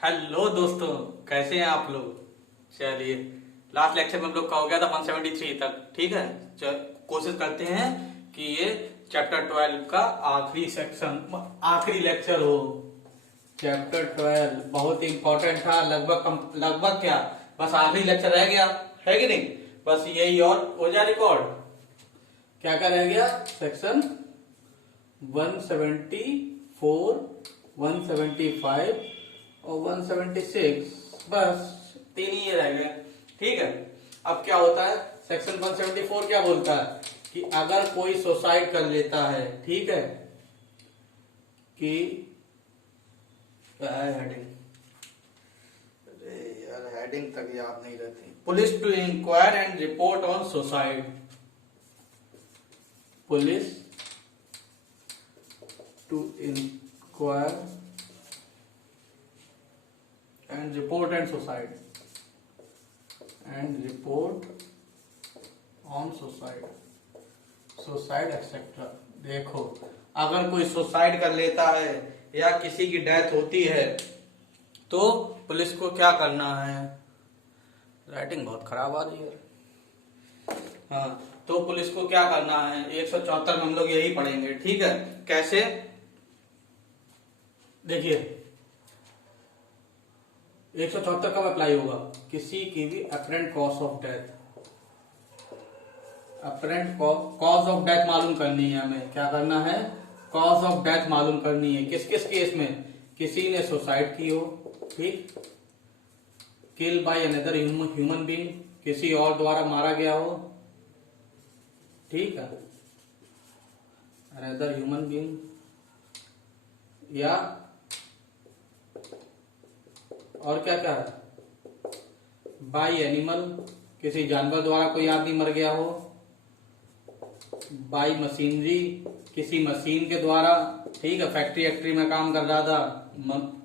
Hello दोस्तों, कैसे हैं आप लोग। चलिए, लास्ट लेक्चर में हम लोग का हो गया था 173 तक। ठीक है, कोशिश करते हैं कि ये चैप्टर 12 का आखिरी सेक्शन, आखिरी लेक्चर हो। चैप्टर 12 बहुत इंपॉर्टेंट था। लगभग क्या, बस आखिरी लेक्चर रह गया है कि नहीं। बस यही और हो जाए रिकॉर्ड। क्या क्या रह गया, सेक्शन 174, 175 और 176, बस तीन ही ये रह गए। ठीक है, अब क्या होता है, सेक्शन 174 क्या बोलता है कि अगर कोई सुसाइड कर लेता है, ठीक है, कि क्या है हेडिंग, अरे यार हेडिंग तक याद नहीं रहती। Police to inquire and report on suicide, police to inquire and report on suicide etcetera. देखो, अगर कोई सुसाइड कर लेता है या किसी की डेथ होती है तो पुलिस को क्या करना है। राइटिंग बहुत खराब आ रही है। हाँ, तो पुलिस को क्या करना है, 174 में हम लोग यही पढ़ेंगे। ठीक है, कैसे, देखिए 174 कब अप्लाई होगा, किसी की भी apparent cause of death, apparent cause of death मालूम करनी है हमें। क्या करना है, कॉज ऑफ डेथ मालूम करनी है। किस किस केस में, किसी ने सुसाइड की हो, ठीक, किल बाय अनदर ह्यूमन बीइंग, किसी और द्वारा मारा गया हो, ठीक है, अनदर ह्यूमन बीइंग, या और क्या क्या है, बाय एनिमल, किसी जानवर द्वारा कोई आदमी मर गया हो, बाय मशीनरी, किसी मशीन के द्वारा, ठीक है, फैक्ट्री में काम कर रहा था,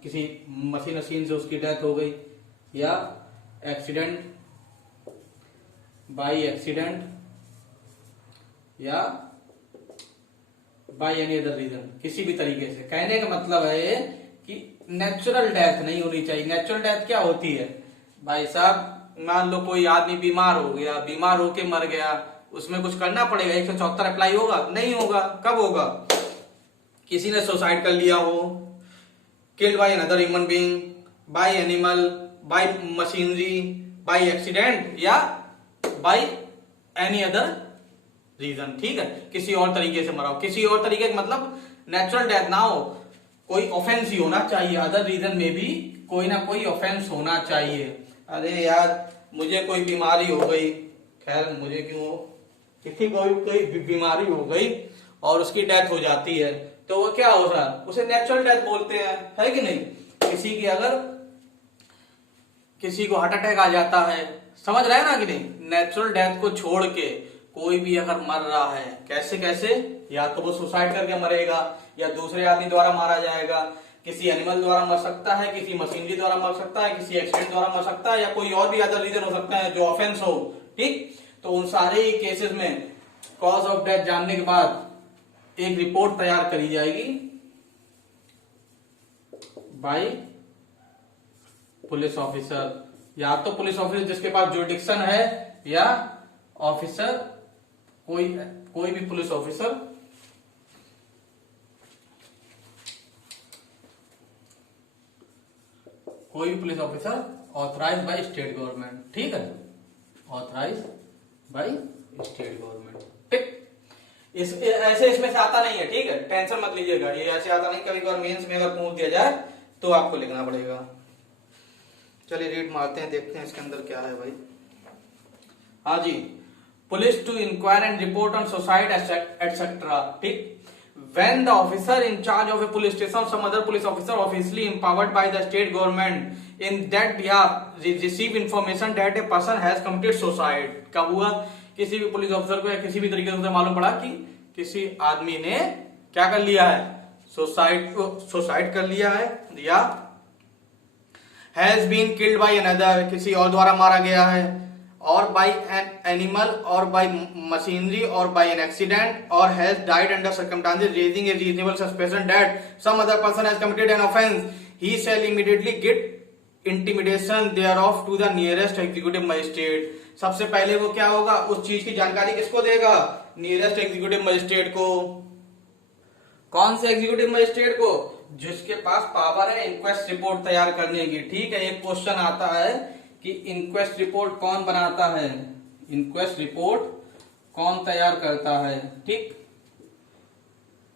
किसी मशीन से उसकी डेथ हो गई, या एक्सीडेंट, बाय एक्सीडेंट, या बाय एनी अदर रीजन, किसी भी तरीके से। कहने का मतलब है कि नेचुरल डेथ नहीं होनी चाहिए। नेचुरल डेथ क्या होती है भाई साहब, मान लो कोई आदमी बीमार हो गया, बीमार होके मर गया, उसमें कुछ करना पड़ेगा, 174 अप्लाई होगा, नहीं होगा। कब होगा, किसी ने सुसाइड कर लिया हो, killed by another human being, by animal, by machinery, by accident, या बाय एनी अदर रीजन। ठीक है, किसी और तरीके से मरा हो। किसी और तरीके का मतलब नेचुरल डेथ ना हो, कोई ऑफेंस ही होना चाहिए। अदर रीजन में भी कोई ना कोई ऑफेंस होना चाहिए। अरे यार, मुझे कोई बीमारी हो गई, खैर मुझे क्यों, किसी को कोई बीमारी हो गई और उसकी डेथ हो जाती है, तो वो क्या हो रहा है, उसे नेचुरल डेथ बोलते हैं, है कि नहीं। किसी की अगर किसी को हार्ट अटैक आ जाता है, समझ रहे हैं ना कि नहीं। नेचुरल डेथ को छोड़ के कोई भी अगर मर रहा है, कैसे कैसे, या तो वो सुसाइड करके मरेगा, या दूसरे आदमी द्वारा मारा जाएगा, किसी एनिमल द्वारा मर सकता है, किसी मशीनरी द्वारा मर सकता है, किसी एक्सीडेंट द्वारा मर सकता है, या कोई और भी अदर रीजन हो सकता है जो ऑफेंस हो। ठीक, तो उन सारे ही केसेस में कॉज ऑफ डेथ जानने के बाद एक रिपोर्ट तैयार करी जाएगी बाय पुलिस ऑफिसर, या तो पुलिस ऑफिसर जिसके पास जुरिडिक्शन है, या ऑफिसर कोई भी पुलिस ऑफिसर, कोई भी police officer authorise by state government. ठीक है, ऑथराइज बाय स्टेट गवर्नमेंट। ठीक, ऐसे इसमें से आता नहीं है, ठीक है, टेंशन मत लीजिएगा, ये ऐसे आता नहीं। कभी कभार मेंस में अगर पूछ दिया जाए तो आपको लिखना पड़ेगा। चलिए रीड मारते हैं, देखते हैं इसके अंदर क्या है भाई। हाँ जी, police to inquire and report on suicide etcetera. ठीक, when the officer in charge of a police station or some other police officer officially empowered by the state government in that behalf receive information that a person has committed suicide। कब हुआ, किसी भी police officer को या किसी भी तरीके से मालूम पड़ा कि किसी आदमी ने क्या कर लिया है, सुसाइड कर लिया है, या has been killed by another, किसी और द्वारा मारा गया है, or by an animal or by machinery or by an accident or has died under circumstances raising a reasonable suspicion that some other person has committed an offense, he shall immediately intimidation there of to the nearest executive magistrate. सबसे पहले वो क्या होगा, उस चीज की जानकारी किसको देगा, नियरेस्ट एग्जीक्यूटिव मजिस्ट्रेट को। कौन से एग्जीक्यूटिव मजिस्ट्रेट को, जिसके पास पावर है इंक्वेस्ट रिपोर्ट तैयार करने की। ठीक है, एक क्वेश्चन आता है कि इंक्वेस्ट रिपोर्ट कौन बनाता है, इंक्वेस्ट रिपोर्ट कौन तैयार करता है। ठीक,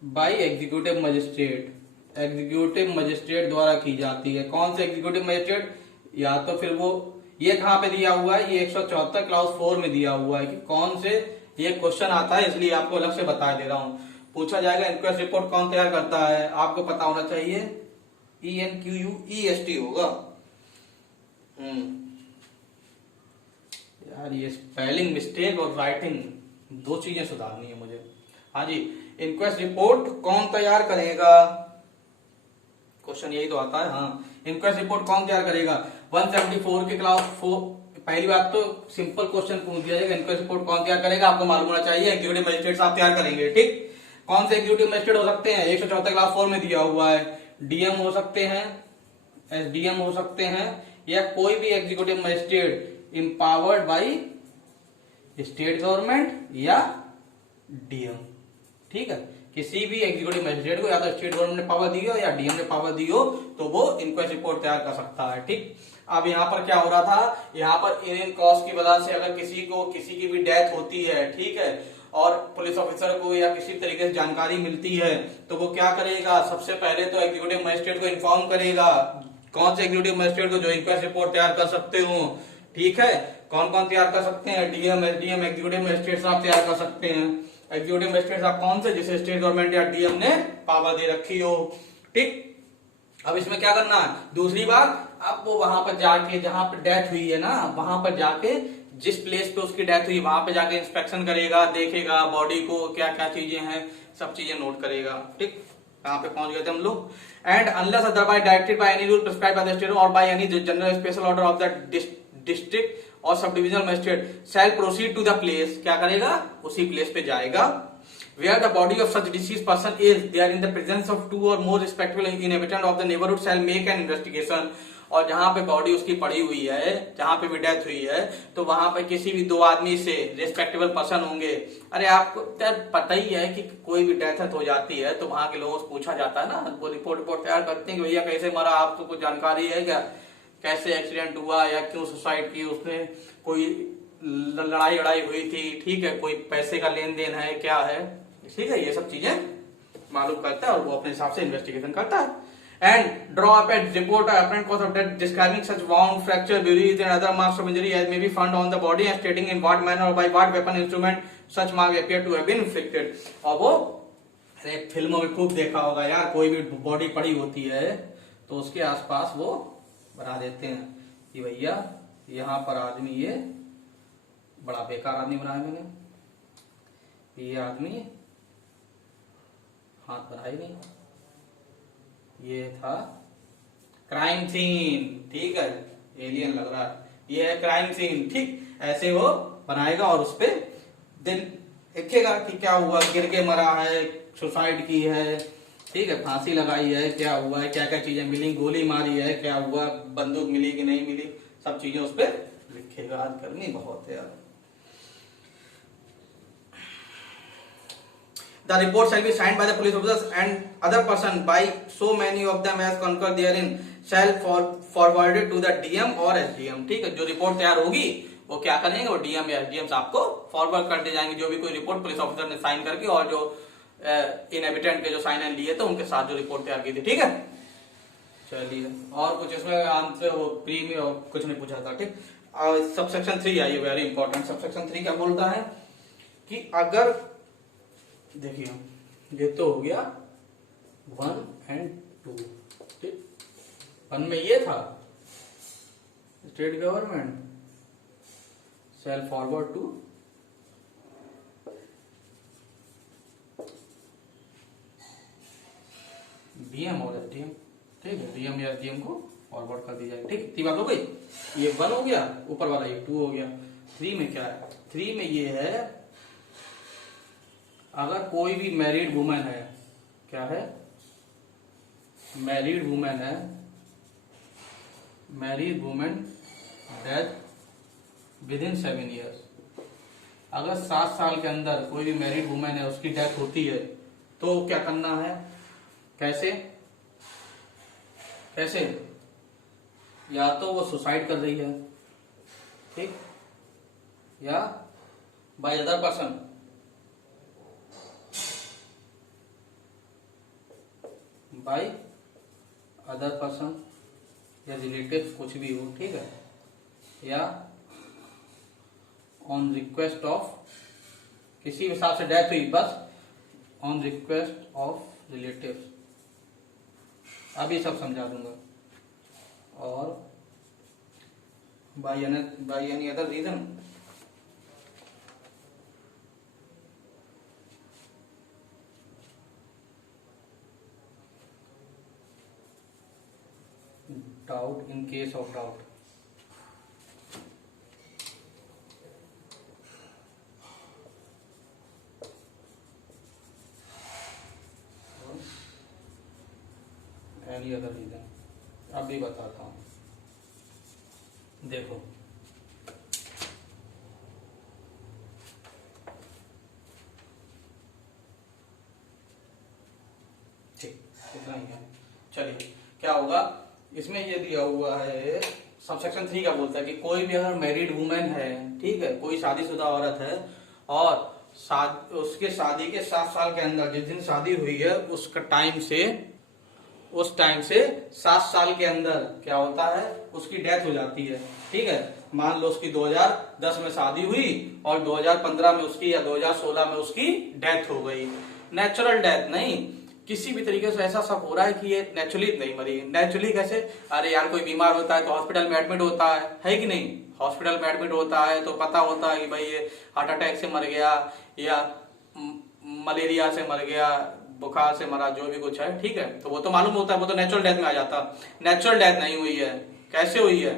by executive magistrate, executive magistrate द्वारा की जाती है। कौन से एग्जीक्यूटिव मजिस्ट्रेट, या तो फिर वो, ये कहां पे दिया हुआ है, ये 174 क्लास 4 में दिया हुआ है कि कौन से, ये क्वेश्चन आता है इसलिए आपको अलग से बता दे रहा हूं। पूछा जाएगा इंक्वेस्ट रिपोर्ट कौन तैयार करता है, आपको पता होना चाहिए, ENQUEST होगा। यार ये स्पेलिंग मिस्टेक और राइटिंग दो चीजें सुधारनी है मुझे। हाँ जी, इंक्वेस्ट रिपोर्ट कौन तैयार करेगा, क्वेश्चन यही तो आता है। हाँ, इंक्वेस्ट रिपोर्ट कौन तैयार करेगा, 174 के क्लास 4। पहली बात तो सिंपल क्वेश्चन पूछ दिया जाएगा, इंक्वेस्ट रिपोर्ट कौन तैयार करेगा, आपको मालूम होना चाहिए एग्जीक्यूटिव मजिस्ट्रेट साहब तैयार करेंगे। ठीक, कौन से एग्जीक्यूटिव मजिस्ट्रेट हो सकते हैं, 174 क्लास 4 में दिया हुआ है, डीएम हो सकते हैं, एसडीएम हो सकते हैं, या कोई भी executive magistrate empowered bye state government या डीएम। ठीक है, किसी भी एग्जीक्यूटिव मजिस्ट्रेट को या तो स्टेट गवर्नमेंट ने पावर दी हो या डीएम ने पावर दी हो तो वो इंक्वेस्ट रिपोर्ट तैयार कर सकता है। ठीक, अब यहाँ पर क्या हो रहा था, यहाँ पर इन कॉज की वजह से अगर किसी की भी डेथ होती है, ठीक है, और पुलिस ऑफिसर को या किसी तरीके से जानकारी मिलती है तो वो क्या करेगा, सबसे पहले तो एग्जीक्यूटिव मजिस्ट्रेट को इन्फॉर्म करेगा। कौन से एग्जीक्यूटिव मजिस्ट्रेट को, जो इंक्वेस्ट रिपोर्ट तैयार कर सकते हो। ठीक है, कौन कौन तैयार कर सकते हैं, डीएम, एसडीएम, एग्जीक्यूटिव मजिस्ट्रेट साहब तैयार कर सकते हैं। एग्जीक्यूटिव मजिस्ट्रेट साहब कौन से, जिसे स्टेट गवर्नमेंट या डीएम ने पावर दे रखी हो। ठीक, अब इसमें क्या करना है, दूसरी बात, अब वो वहां पर जाके, जहां पर डेथ हुई है ना, वहां पर जाके, जिस प्लेस पे उसकी डेथ हुई वहां पे जाके इंस्पेक्शन करेगा, देखेगा बॉडी को क्या क्या चीजें हैं, सब चीजें नोट करेगा। ठीक, कहां पे पहुंच गए थे हम लोग। And unless otherwise directed by any rule prescribed by the state or by any general special order of the district or sub divisional magistrate shall proceed to the place, क्या करेगा, उसी प्लेस पे जाएगा। Where the body of such deceased person is, they are in the presence of two or more respectable inhabitant of the neighborhood shall make an investigation। और जहां पे body उसकी पड़ी हुई है, जहां पे भी डेथ हुई है, तो वहां पे किसी भी दो आदमी से रिस्पेक्टेबल पर्सन होंगे। अरे आपको पता ही है कि कोई भी डेथ हो जाती है तो वहां के लोगों से पूछा जाता है ना, वो रिपोर्ट तैयार करते हैं कि भैया कैसे मरा, आपको कुछ जानकारी है क्या, कैसे एक्सीडेंट हुआ या क्यों सुसाइड की उसने, कोई लड़ाई हुई थी, ठीक है, कोई पैसे का लेन देन है, क्या है, ठीक है, ये सब चीजें मालूम करता है और वो अपने हिसाब से इन्वेस्टिगेशन करता है। And draw up a report apparent cause of death describing such wound, fracture, bruises and other marks of injury as may be found on the body and stating in what manner or by what weapon instrument such mark appear to have been inflicted. और वो फिल्मों में खूब देखा होगा यार, कोई भी बॉडी पड़ी होती है तो उसके आसपास वो बना देते हैं कि भैया यहाँ पर आदमी, ये बड़ा बेकार आदमी बनाया मैंने, ये आदमी हाथ बढ़ा ही नहीं, ये था क्राइम सीन। ठीक है, एलियन लग रहा है, ये है क्राइम सीन। ठीक, ऐसे वो बनाएगा और उस पर दिन लिखेगा कि क्या हुआ, गिर के मरा है, सुसाइड की है, ठीक है, फांसी लगाई है, क्या हुआ है, क्या क्या चीजें मिली, गोली मारी है, क्या हुआ, बंदूक मिली कि नहीं मिली, सब चीजें उस पर लिखेगा। आज गर्मी बहुत है यार। The report shall be signed by the police officers and other person by so many of them as concur therein shall forwarded to the DM or SDM। ठीक है, जो रिपोर्ट तैयार होगी वो क्या करेंगे, वो डीएम या एसडीएम साहब को फॉरवर्ड करते जाएंगे, जो भी कोई रिपोर्ट पुलिस ऑफिसर ने साइन करके और जो इनहेबिटेंट के जो साइन लिए थे उनके साथ जो रिपोर्ट तैयार की थी। ठीक है, चलिए, और कुछ इसमें आंसर वो प्री में और कुछ नहीं पूछा था। ठीक, सबसेक्शन 3 आइए, वेरी इंपॉर्टेंट। सबसेक्शन 3 क्या बोलता है कि अगर, देखिए ये तो हो गया 1 और 2। ठीक, 1 में ये था state government shall forward to DM और एसडीएम। ठीक है, डीएम या एसडीएम को फॉरवर्ड कर दी जाएगी। ठीक, इतनी बात हो गई। ये 1 हो गया, ऊपर वाला ये 2 हो गया। 3 में क्या है, 3 में ये है अगर कोई भी मैरिड वुमेन है, क्या है, मैरिड वुमेन है, married women death with in 7 years. अगर 7 साल के अंदर कोई भी मैरिड वुमेन है उसकी डेथ होती है तो क्या करना है, कैसे कैसे, या तो वो सुसाइड कर रही है, ठीक, या by other person, by other person या रिलेटिव, कुछ भी हो, ठीक है, या ऑन रिक्वेस्ट ऑफ, किसी हिसाब से डेथ हुई बस ऑन रिक्वेस्ट ऑफ रिलेटिव। अब ये सब समझा दूंगा। और by any other reason, doubt, in case of doubt, any other reason. अब भी बताता हूं, देखो ठीक, इतना ही है। चलिए क्या होगा, इसमें ये दिया हुआ है सबसेक्शन 3 का बोलता है कि कोई भी अगर मैरिड वुमेन है, ठीक है, कोई शादीशुदा औरत है और उसके शादी के 7 साल के अंदर, जिस दिन शादी हुई है उसका टाइम से, उस टाइम से 7 साल के अंदर क्या होता है, उसकी डेथ हो जाती है, ठीक है। मान लो उसकी 2010 में शादी हुई और 2015 में उसकी या 2016 में उसकी डेथ हो गई। नेचुरल डेथ नहीं, किसी भी तरीके से ऐसा सब हो रहा है कि ये नेचुरली नहीं मरी। नेचुरली कैसे, अरे यार कोई बीमार होता है तो हॉस्पिटल में एडमिट होता है कि नहीं, हॉस्पिटल में एडमिट होता है तो पता होता है कि भाई ये हार्ट अटैक से मर गया या मलेरिया से मर गया, बुखार से मरा, जो भी कुछ है, ठीक है, तो वो तो मालूम होता है, वो तो नेचुरल डेथ में आ जाता। नेचुरल डेथ नहीं हुई है, कैसे हुई है,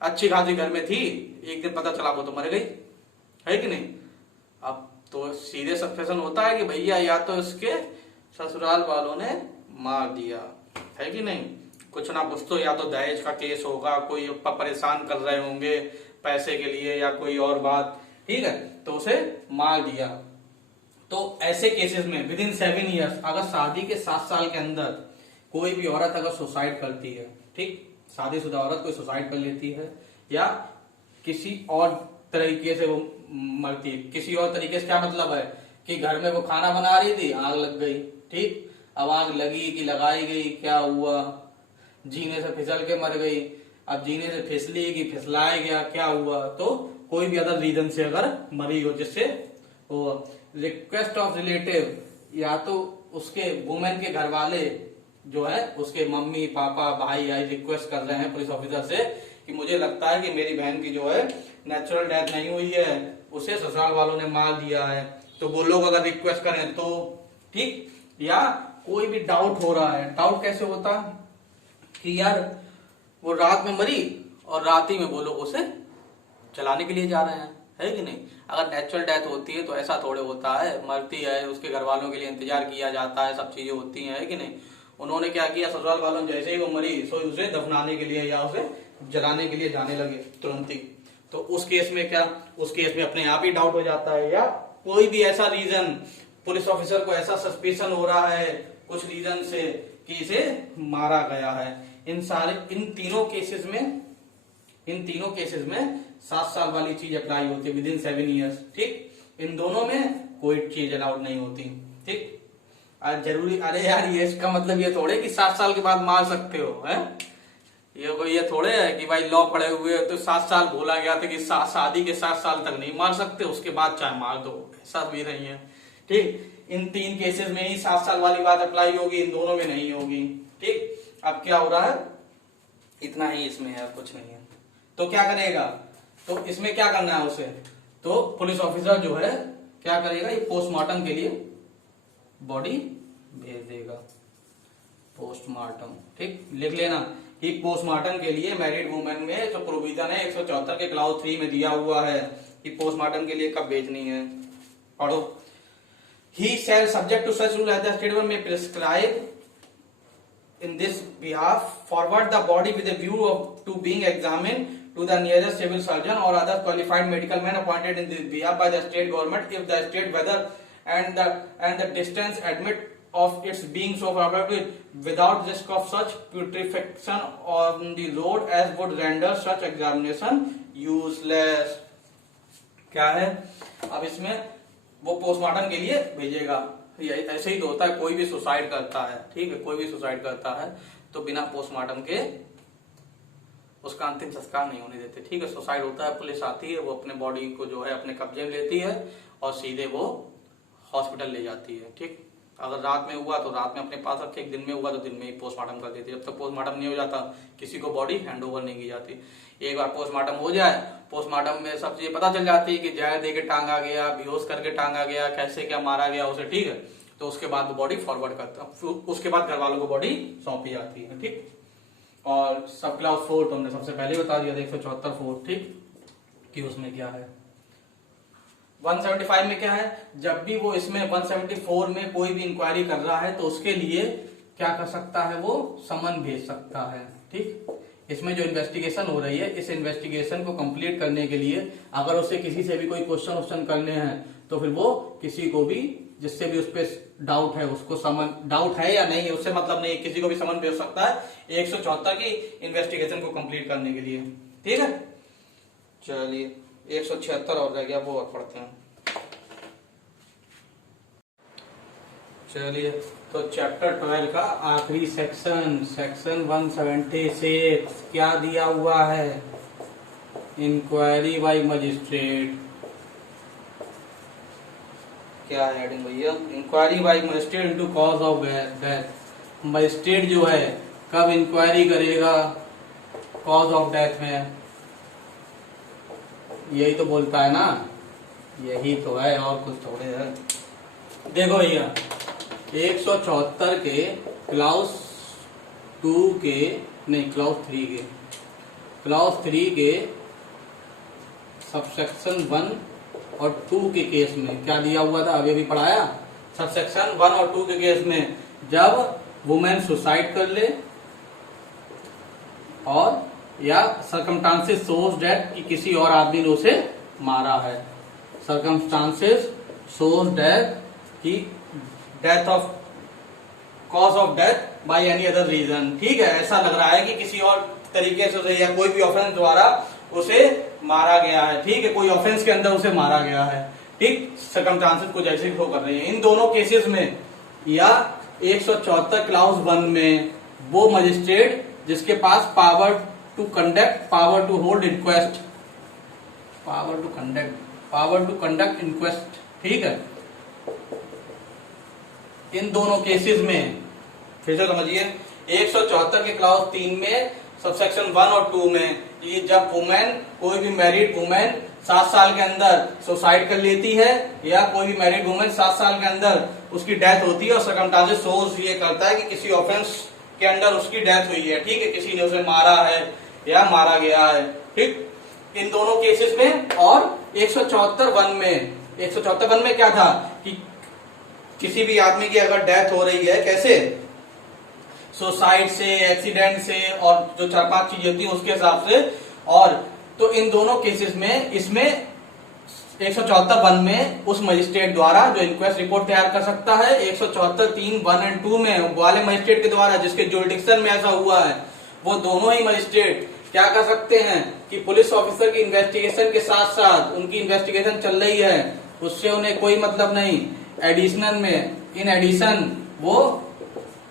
अच्छी खासी घर में थी, एक दिन पता चला वो तो मर गई, है कि नहीं। अब तो सीधे सस्पेंशन होता है कि भैया या तो इसके ससुराल वालों ने मार दिया, है कि नहीं, कुछ ना कुछ तो, या तो दहेज का केस होगा, कोई परेशान कर रहे होंगे पैसे के लिए या कोई और बात, ठीक है, तो उसे मार दिया। तो ऐसे केसेस में विद इन 7 ईयर्स, अगर शादी के 7 साल के अंदर कोई भी औरत अगर सुसाइड करती है, ठीक, शादीशुदा औरत कोई सुसाइड कर लेती है या किसी और तरीके से वो मरती है। किसी और तरीके से क्या मतलब है कि घर में वो खाना बना रही थी, आग लग गई, ठीक, अब आग लगी कि लगाई गई, क्या हुआ, जीने से फिसल के मर गई, अब जीने से फिसली कि फिसलाया गया, क्या हुआ, तो कोई भी अदर रीजन से अगर मरी हो, जिससे वो रिक्वेस्ट ऑफ रिलेटिव, या तो उसके वुमेन के घर वाले जो है, उसके मम्मी पापा भाई आई रिक्वेस्ट कर रहे हैं पुलिस ऑफिसर से कि मुझे लगता है कि मेरी बहन की जो है नेचुरल डेथ नहीं हुई है, उसे ससुराल वालों ने मार दिया है, तो वो लोग अगर रिक्वेस्ट करें तो ठीक। या कोई भी डाउट हो रहा है, डाउट कैसे होता कि यार वो रात में मरी और रात ही में वो लोग उसे चलाने के लिए जा रहे हैं, है कि नहीं। अगर नेचुरल डेथ होती है तो ऐसा थोड़े होता है, मरती है उसके घर वालों के लिए इंतजार किया जाता है, सब चीजें होती हैं, है कि नहीं। उन्होंने क्या किया, ससुराल वालों ने जैसे ही वो मरी सो उसे दफनाने के लिए या उसे जलाने के लिए जाने लगे तुरंत ही। तो उस केस में क्या, उस केस में अपने आप ही डाउट हो जाता है, या कोई भी ऐसा रीजन, पुलिस ऑफिसर को ऐसा सस्पिशन हो रहा है कुछ रीजन से कि इसे मारा गया है। इन तीनों केसेस में 7 साल वाली चीज अप्लाई होती है विद इन 7 ईयर्स, ठीक। इन दोनों में कोई चीज अलाउड नहीं होती, ठीक। जरूरी, अरे यार ये इसका मतलब ये थोड़े कि 7 साल के बाद मार सकते हो, है ये कोई ये थोड़े है कि भाई लॉ पढ़े हुए तो 7 साल बोला गया था कि शादी के 7 साल तक नहीं मार सकते, उसके बाद चाहे मार दो, ऐसा भी नहीं है, ठीक। इन 3 केसेस में ही 7 साल वाली बात अप्लाई होगी, इन दोनों में नहीं होगी, ठीक। अब क्या हो रहा है, इतना ही इसमें है, कुछ नहीं है। तो क्या करेगा, तो इसमें क्या करना है उसे, तो पुलिस ऑफिसर जो है क्या करेगा, ये पोस्टमार्टम के लिए बॉडी भेज देगा, पोस्टमार्टम, ठीक, लिख लेना कि पोस्टमार्टम के लिए मैरिड वुमेन में जो प्रोविजन है 174 के क्लाउज 3 में दिया हुआ है कि पोस्टमार्टम के लिए कब भेजनी है, पढ़ो। He shall subject to such rule as the state may prescribe in this behalf, forward the body with a view to being examined to the nearest civil surgeon or other qualified medical man appointed in this behalf by the state government, if the state weather and the distance admit of its being so probably without risk of such putrefaction on the road as would render such examination useless. क्या है अब इसमें वो postmortem के लिए भेजेगा। ऐसे ही तो होता है, कोई भी सुसाइड करता है, ठीक है, कोई भी सुसाइड करता है तो बिना पोस्टमार्टम के उसका अंतिम संस्कार नहीं होने देते, ठीक है। सुसाइड होता है, पुलिस आती है, वो अपने बॉडी को जो है अपने कब्जे में लेती है और सीधे वो हॉस्पिटल ले जाती है, ठीक। अगर रात में हुआ तो रात में अपने पास रखे, दिन में हुआ तो दिन में ही पोस्टमार्टम कर देती है। जब तक पोस्टमार्टम नहीं हो जाता किसी को बॉडी हैंड ओवर नहीं की जाती। एक बार पोस्टमार्टम हो जाए, पोस्टमार्टम में सब चीजें पता चल जाती है कि जहर दे के टांगा गया, बेहोश करके टांगा गया, कैसे क्या मारा गया उसे, ठीक है। तो उसके बाद वो बॉडी फॉरवर्ड करता, उसके बाद घर वालों को बॉडी सौंपी जाती है, ठीक। और सब क्लास 4 तो हमने सबसे पहले बता दिया, 174 4, ठीक, कि उसमें क्या है। 175 में क्या है, जब भी वो इसमें 174 में कोई भी इंक्वायरी कर रहा है तो उसके लिए क्या कर सकता है, वो समन भेज सकता है, ठीक। इसमें जो इन्वेस्टिगेशन हो रही है, इस इन्वेस्टिगेशन को कंप्लीट करने के लिए अगर उसे किसी से भी कोई क्वेश्चन करने हैं तो फिर वो किसी को भी, जिससे भी उस पर डाउट है, उसको समन, डाउट है या नहीं है उससे मतलब नहीं, किसी को भी समन भेज सकता है 174 की इन्वेस्टिगेशन को कंप्लीट करने के लिए, ठीक है। चलिए 176 और रह गया, वो और पढ़ते हैं। चलिए तो चैप्टर 12 का आखिरी सेक्शन 176 क्या दिया हुआ है, इंक्वायरी बाय मजिस्ट्रेट। क्या है हेडिंग भैया, inquiry by magistrate into cause of death. Magistrate जो है कब इंक्वायरी करेगा, कॉज ऑफ डेथ में, यही तो बोलता है ना, यही तो है और कुछ थोड़े है। देखो भैया 174 के क्लास 2 के नहीं, क्लास 3 के सबसेक्शन 1 और 2 के केस में क्या दिया हुआ था, अभी भी पढ़ाया। सबसेक्शन 1 और 2 के केस में जब वुमेन सुसाइड कर ले और या सर्कमस्टांसेस शोज डेथ कि किसी और आदमी ने उसे मारा है, सर्कमस्टांसेस शोज डेथ की death of cause of death by any other reason, ठीक है। ऐसा लग रहा है कि किसी और तरीके से उसे या कोई भी ऑफेंस द्वारा उसे मारा गया है, ठीक है, कोई ऑफेंस के अंदर उसे मारा गया है, ठीक। सर्कमस्टांसेस कुछ ऐसे शो कर रही है इन दोनों केसेस में, या 174 क्लाउज 1 में वो मजिस्ट्रेट जिसके पास power to conduct, power to hold inquest, power to conduct inquest, ठीक है। इन दोनों केसेस में फिर से समझिए, 174 के क्लास 3 में सबसेक्शन 1 और 2 में, ये जब वुमेन, कोई भी मैरिड वुमेन 7 साल के अंदर सुसाइड कर लेती है या कोई भी मैरिड वुमेन 7 साल के अंदर उसकी डेथ होती है और सर्कमस्टांसेस शोज ये करता है कि किसी ऑफेंस के अंदर उसकी डेथ हुई है, ठीक है, किसी ने उसे मारा है या मारा गया है, ठीक। इन दोनों केसेस में और 174 में क्या था कि किसी भी आदमी की अगर डेथ हो रही है, कैसे, सुसाइड से, एक्सीडेंट से और जो 4-5 चीजें होती है उसके हिसाब से, और तो इन दोनों केसेस में इसमें 174 में उस मजिस्ट्रेट द्वारा जो इंक्वेस्ट रिपोर्ट तैयार कर सकता है, 174 3 1 और 2 में वाले मजिस्ट्रेट के द्वारा जिसके जुरिडिक्शन में ऐसा हुआ है, वो दोनों ही मजिस्ट्रेट क्या कर सकते हैं कि पुलिस ऑफिसर की इन्वेस्टिगेशन के साथ साथ उनकी इन्वेस्टिगेशन चल रही है उससे उन्हें कोई मतलब नहीं, एडिशनल में, इन एडिशन वो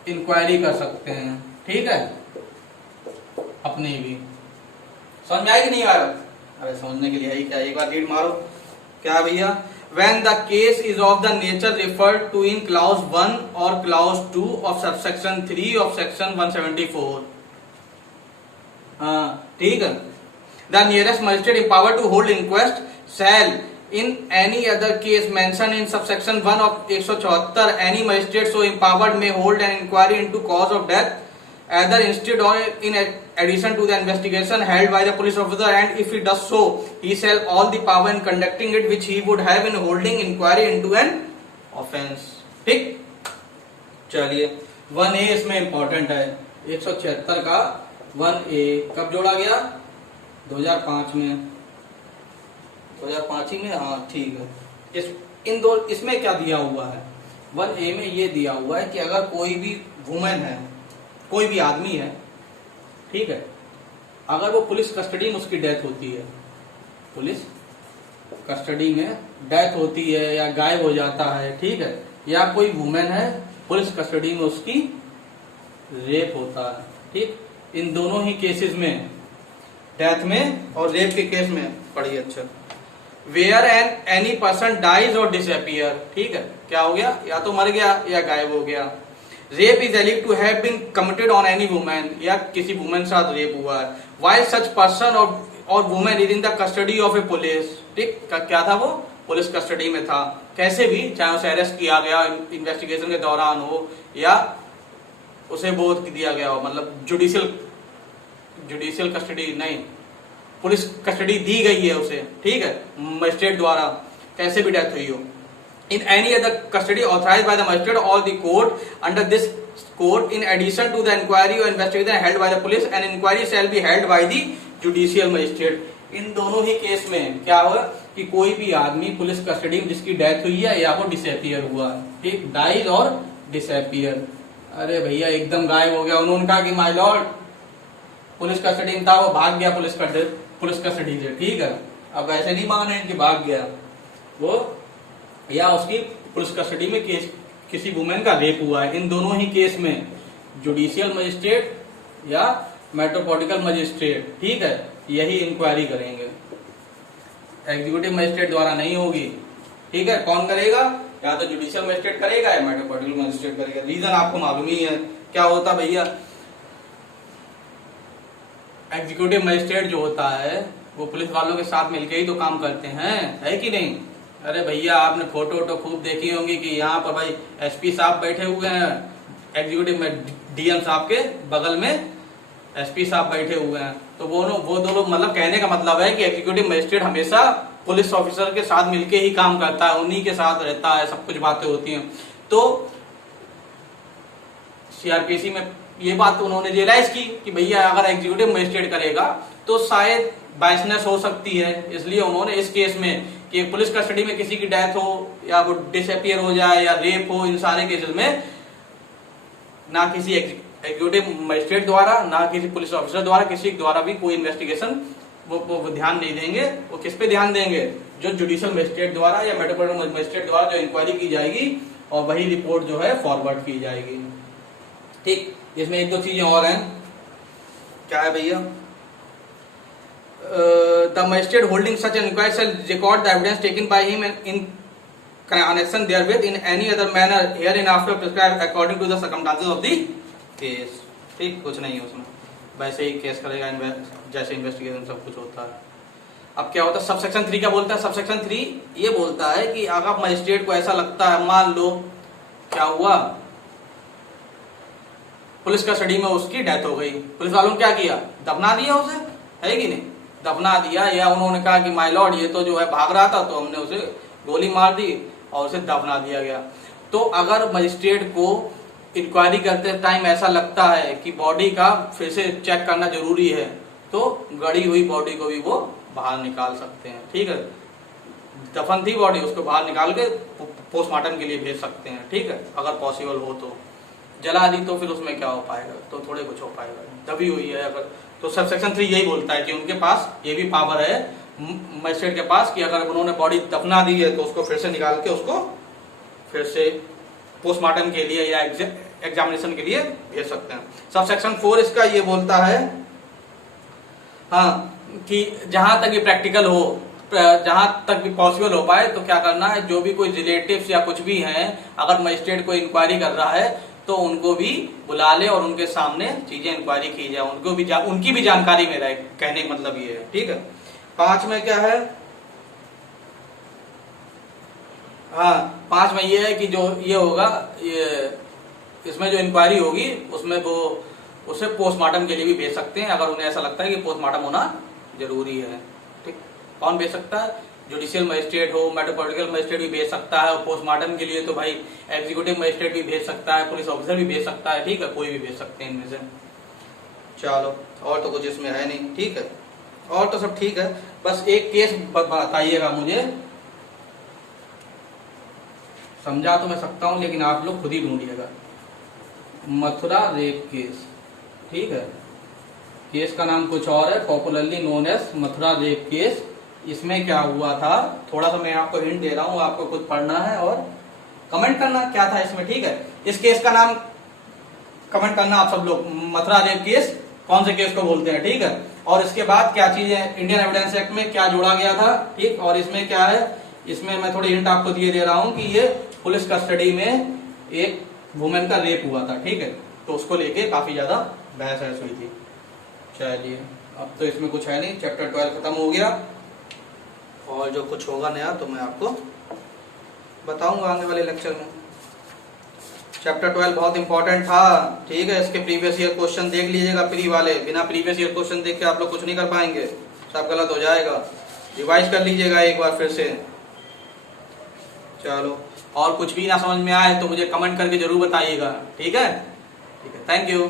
इंक्वायरी कर सकते हैं, ठीक है, अपनी भी। समझ में आई कि नहीं आ रहा? अरे समझने के लिए ही क्या, एक बार रीड मारो। क्या भैया, when the case is of the nature referred to in clause 1 or clause 2 of subsection 3 of section 174, हाँ ठीक है, the nearest magistrate empowered to hold inquest shall in any other case mentioned in subsection 1 of 174 any magistrate so empowered may hold an inquiry into cause of death either instead or in addition to the investigation held by the police officer, and if he does so he shall all the power in conducting it which he would have in holding inquiry into an offence, ठीक। चलिए 1A इसमें important है, 176 का 1A कब जोड़ा गया? 2005 में, 2005 ही में, हाँ ठीक है। इसमें क्या दिया हुआ है? 1A में ये दिया हुआ है कि अगर कोई भी वुमेन है, कोई भी आदमी है, ठीक है, अगर वो पुलिस कस्टडी में उसकी डेथ होती है, पुलिस कस्टडी में डेथ होती है या गायब हो जाता है, ठीक है, या कोई वुमेन है पुलिस कस्टडी में उसकी रेप होता है, ठीक, इन दोनों ही केसेस में, डेथ में और रेप के केस में, पढ़िए अच्छा, वेयर एनी पर्सन डाइज और डिसअपियर, ठीक है, क्या हो गया? या तो मर गया या गायब हो गया। Rape is alleged to have been committed on any women, या किसी वुमेन के साथ रेप हुआ है, while such person or women is in the custody of a police, ठीक, क्या था वो? पुलिस कस्टडी में था, कैसे भी, चाहे उसे अरेस्ट किया गया इन्वेस्टिगेशन के दौरान हो या उसे बोध दिया गया हो, मतलब जुडिशियल कस्टडी नहीं, पुलिस कस्टडी दी गई है उसे, ठीक है, मजिस्ट्रेट द्वारा, कैसे भी डेथ हुई हो, in any other custody authorised by the magistrate or the court under this court in addition to the inquiry or investigation held by the police and inquiry shall be held by the judicial magistrate. इन दोनों ही case में क्या हुआ कि कोई भी आदमी पुलिस कस्टडी में जिसकी डेथ हुई है या वो डिसअपियर हुआ, ठीक, डाइज और डिसअपियर, अरे भैया एकदम गायब हो गया, उन्होंने कहा कि माय लॉर्ड पुलिस कस्टडी में था, वो भाग गया पुलिस कस्टडी से, ठीक है, अब ऐसे नहीं माने कि भाग गया वो, या उसकी पुलिस कस्टडी में केस किसी वुमेन का रेप हुआ है, इन दोनों ही केस में जुडिशियल मजिस्ट्रेट या मेट्रोपॉलिटन मजिस्ट्रेट, ठीक है, यही इंक्वायरी करेंगे, एग्जीक्यूटिव मजिस्ट्रेट द्वारा नहीं होगी, ठीक है, कौन करेगा? या तो जुडिशियल मजिस्ट्रेट करेगा या मेट्रोपॉलिटन मजिस्ट्रेट करेगा। रीजन आपको मालूम ही है क्या होता भैया, एग्जीक्यूटिव मजिस्ट्रेट जो होता है वो पुलिस वालों के साथ मिलकर ही तो काम करते हैं, है कि नहीं? अरे भैया आपने फोटो खूब देखी होंगी कि यहाँ पर भाई एसपी साहब बैठे हुए हैं, एग्जीक्यूटिव में डीएम साहब के बगल में एसपी साहब बैठे हुए हैं, तो वो दो लोग, मतलब कहने का मतलब है कि एग्जीक्यूटिव मजिस्ट्रेट हमेशा पुलिस ऑफिसर के साथ मिलके ही काम करता है, उन्हीं के साथ रहता है, सब कुछ बातें होती हैं। तो सीआरपीसी में ये बात उन्होंने रियलाइज की कि भैया अगर एग्जीक्यूटिव मजिस्ट्रेट करेगा तो शायद बायसनेस हो सकती है, इसलिए उन्होंने इस केस में कि पुलिस कस्टडी में किसी की डेथ हो या वो डिसअपियर हो जाए या रेप हो, इन सारे केसेस में ना किसी एग्जीक्यूटिव मजिस्ट्रेट द्वारा ना किसी पुलिस ऑफिसर द्वारा किसी द्वारा भी कोई इन्वेस्टिगेशन वो ध्यान नहीं देंगे। वो किस पे ध्यान देंगे? जो जुडिशियल मजिस्ट्रेट द्वारा या मेट्रोपॉलिटन मजिस्ट्रेट द्वारा जो इंक्वायरी की जाएगी और वही रिपोर्ट जो है फॉरवर्ड की जाएगी। ठीक, इसमें एक दो चीजें और हैं। क्या है भैया? The magistrate holding such an inquiry shall record the evidence taken by him in connection therewith in any other manner hereinafter prescribed according to the circumstances of the case। ठीक, कुछ नहीं है उसमें, वैसे ही केस करेगा जैसे इन्वेस्टिगेशन सब कुछ होता है। अब क्या होता है, सबसेक्शन 3 क्या बोलता है? सबसेक्शन 3 ये बोलता है कि अगर मजिस्ट्रेट को ऐसा लगता है, मान लो क्या हुआ, पुलिस कस्टडी में उसकी डेथ हो गई, पुलिस वालों ने क्या किया, दफना दिया उसे, है कि नहीं, दफना दिया, या उन्होंने कहा कि माय लॉर्ड ये तो जो है भाग रहा था तो हमने उसे गोली मार दी और उसे दफना दिया गया। तो अगर मजिस्ट्रेट को इंक्वायरी करते टाइम ऐसा लगता है कि बॉडी का फिर से चेक करना जरूरी है, तो गड़ी हुई बॉडी को भी वो बाहर निकाल सकते हैं। ठीक है, दफन थी बॉडी, उसको बाहर निकाल के पोस्टमार्टम के लिए भेज सकते हैं। ठीक है, अगर पॉसिबल हो तो। जला दी तो फिर उसमें क्या हो पाएगा, तो थोड़े कुछ हो पाएगा। दबी हुई है अगर, तो सबसेक्शन 3 यही बोलता है कि उनके पास ये भी पावर है मजिस्ट्रेट के पास कि अगर उन्होंने बॉडी दफना दी है तो उसको फिर से निकाल के उसको फिर से पोस्टमार्टम के लिए या एग्जामिनेशन के लिए भेज सकते हैं। सबसेक्शन 4 इसका ये बोलता है हाँ कि जहां तक भी प्रैक्टिकल हो, जहां तक भी पॉसिबल हो पाए तो क्या करना है, जो भी कोई रिलेटिव्स या कुछ भी हैं, अगर मजिस्ट्रेट कोई इंक्वायरी कर रहा है तो उनको भी बुला ले और उनके सामने चीजें इंक्वायरी की जाए, उनको भी उनकी भी जानकारी में रहे। कहने का मतलब ये है। ठीक है, 5 में क्या है, हाँ 5 में ये है कि जो ये होगा, ये इसमें जो इंक्वायरी होगी उसमें वो उसे पोस्टमार्टम के लिए भी भेज सकते हैं अगर उन्हें ऐसा लगता है कि पोस्टमार्टम होना जरूरी है। ठीक, कौन भेज सकता है? जुडिशियल मजिस्ट्रेट हो, मेट्रोपॉलिटन मजिस्ट्रेट भी भेज सकता है, और पोस्टमार्टम के लिए तो भाई एग्जीक्यूटिव मजिस्ट्रेट भी भेज सकता है, पुलिस ऑफिसर भी भेज सकता है, ठीक है, कोई भी भेज सकते हैं इनमें से। चलो और तो कुछ इसमें है नहीं, ठीक है, और तो सब ठीक है, बस एक केस बताइएगा मुझे। समझा तो मैं सकता हूं लेकिन आप लोग खुद ही ढूंढिएगा। मथुरा रेप केस, ठीक है, केस का नाम कुछ और है, popularly known as Mathura rape case. इसमें क्या हुआ था, थोड़ा सा मैं आपको हिंट दे रहा हूं, आपको खुद पढ़ना है और कमेंट करना क्या था इसमें, ठीक है। इस केस का नाम कमेंट करना आप सब लोग, मथुरा रेप केस कौन से केस को बोलते हैं, ठीक है। और इसके बाद क्या चीज है, इंडियन एविडेंस एक्ट में क्या जोड़ा गया था, ठीक, और इसमें क्या है, इसमें मैं थोड़ी हिंट आपको दिए दे रहा हूं कि ये पुलिस कस्टडी में एक वुमेन का रेप हुआ था, ठीक है, तो उसको लेके काफी ज्यादा बहस हुई थी। चलिए अब तो इसमें कुछ है नहीं, चैप्टर 12 खत्म हो गया, और जो कुछ होगा नया तो मैं आपको बताऊंगा आने वाले लेक्चर में। चैप्टर 12 बहुत इंपॉर्टेंट था, ठीक है, इसके प्रीवियस ईयर क्वेश्चन देख लीजिएगा प्री वाले, बिना प्रीवियस ईयर क्वेश्चन देख के आप लोग कुछ नहीं कर पाएंगे, सब गलत हो जाएगा, रिवाइज कर लीजिएगा एक बार फिर से। चलो और कुछ भी ना समझ में आए तो मुझे कमेंट करके जरूर बताइएगा, ठीक है, ठीक है, थैंक यू।